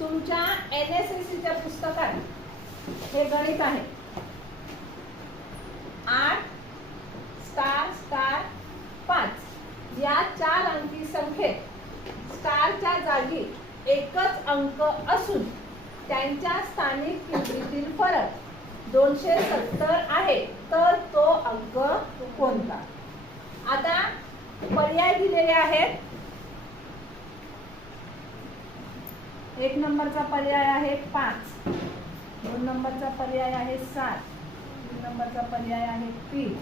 तुमच्या N S S सीच्या पुस्तकात हे गणित आहे. आठ स्टार स्टार पाच. या चार अंकी संख्येत स्टारच्या जागी एकच अंक असून त्यांच्या स्थानिक किमतीतील फरक दोनशे सत्तर आहे. तर तो अंक कोणता? आता पर्याय दिलेले आहेत. एक नंबरचा पर्याय आहे पाच. दोन नंबरचा पर्याय आहे सात. तीन नंबरचा पर्याय आहे तीन.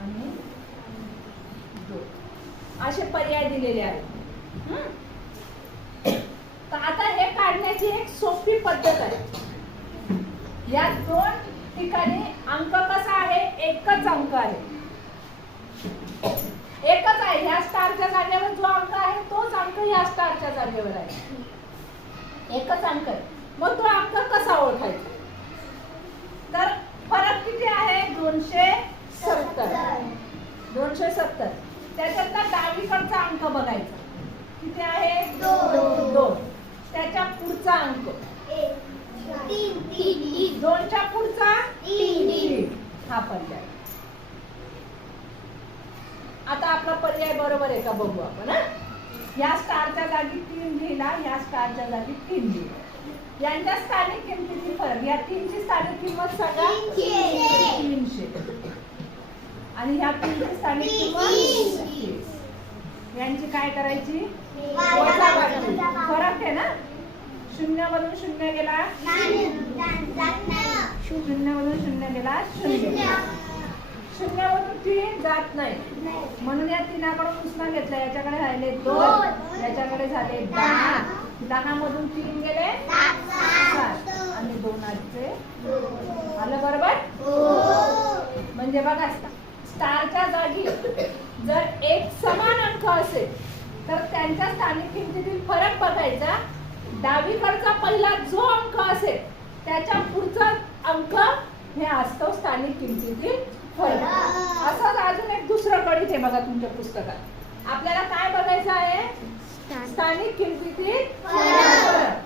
आणि दोन. असे पर्याय दिलेले आहेत. तर आता हे काढण्याची एक सोपी पद्धत आहे. या दोन ठिकाणी अंक कसा आहे? एकच अंक आहे. एकच आहे. ह्या स्टारच्या जागेवर जो अंक आहे तोच अंक ह्या स्टारच्या जागेवर आहे. एकच अंक आहे. मग तो अंक कसा ओळखायचा? तर फरक किती आहे? दोनशे सत्तर. दोनशे सत्तर. त्याच्यातला डावीकडचा अंक बघायचा. किती आहे? दोन. दोन. त्याच्या पुढचा अंक. दोनच्या पुढचा? हा पर्याय. आता आपला पर्याय बरोबर आहे का? बघू आपण हा? या स्टारच्या जागी तीन लिहिला या स्टारच्या जागी तीन लिहिला. यांच्या स्थानिक किमतीतील फरक या तीनची स्थानिक किंमत सांगा. तीनशे. आणि ह्या तीनची स्थानिक किंमत. यांची काय करायची. फरक आहे ना? शून्य मधून शून्य गेला. शून्य मधून शून्य गेला शून्य शून्य मधून तीन जात नाही. म्हणून या तीनाकडून उसना घेतला. याच्याकडे राहिले दोन. याच्याकडे झाले दहा. दहा. मधून तीन गेले. सात. आणि दोन आजचे. आलं बरोबर? म्हणजे बघा स्टारच्या जागी जर एक समान अंक असेल तर त्यांच्या स्थानिक किमतीतील फरक बघायचा. डावीकडचा पहिला जो अंक असेल त्याच्या पुढचा अंक हे असतो स्थानिक किमतीतील फरक असंच अजून एक गणित आहे बघा तुमच्या पुस्तकात. आपल्याला काय बघायचं आहे? स्थानिक. किमतीतील फरक.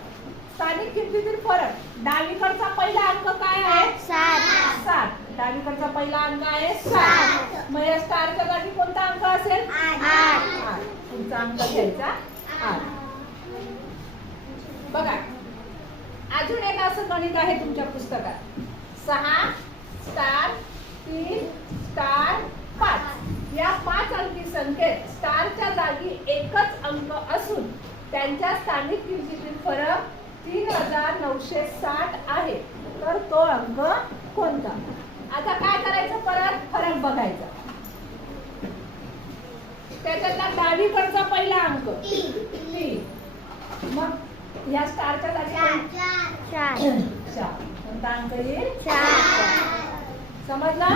स्थानिक किमतीतील फरक. डावीकडचा पहिला अंक काय आहे? सात. डावीकडचा पहिला अंक आहे सात. मग या स्टारच्या जागी कोणता अंक असेल? पुढचा अंक घ्यायचा? आठ. बघा. अजून एक असं गणित आहे तुमच्या पुस्तकात. सहा स्टार तीन या पाच अंकी संख्येत स्टारच्या जागी एकच अंक असून त्यांच्या स्थानिक किमतीतील फरक तीन हजार नऊशे साठ आहे. तर तो अंक कोणता? आता काय करायचं परत? फरक बघायचा. त्याच्यातला डावीकडचा पहिला अंक. तीन मग या स्टारच्या जागी चार. कोणता अंक येईल? समजला?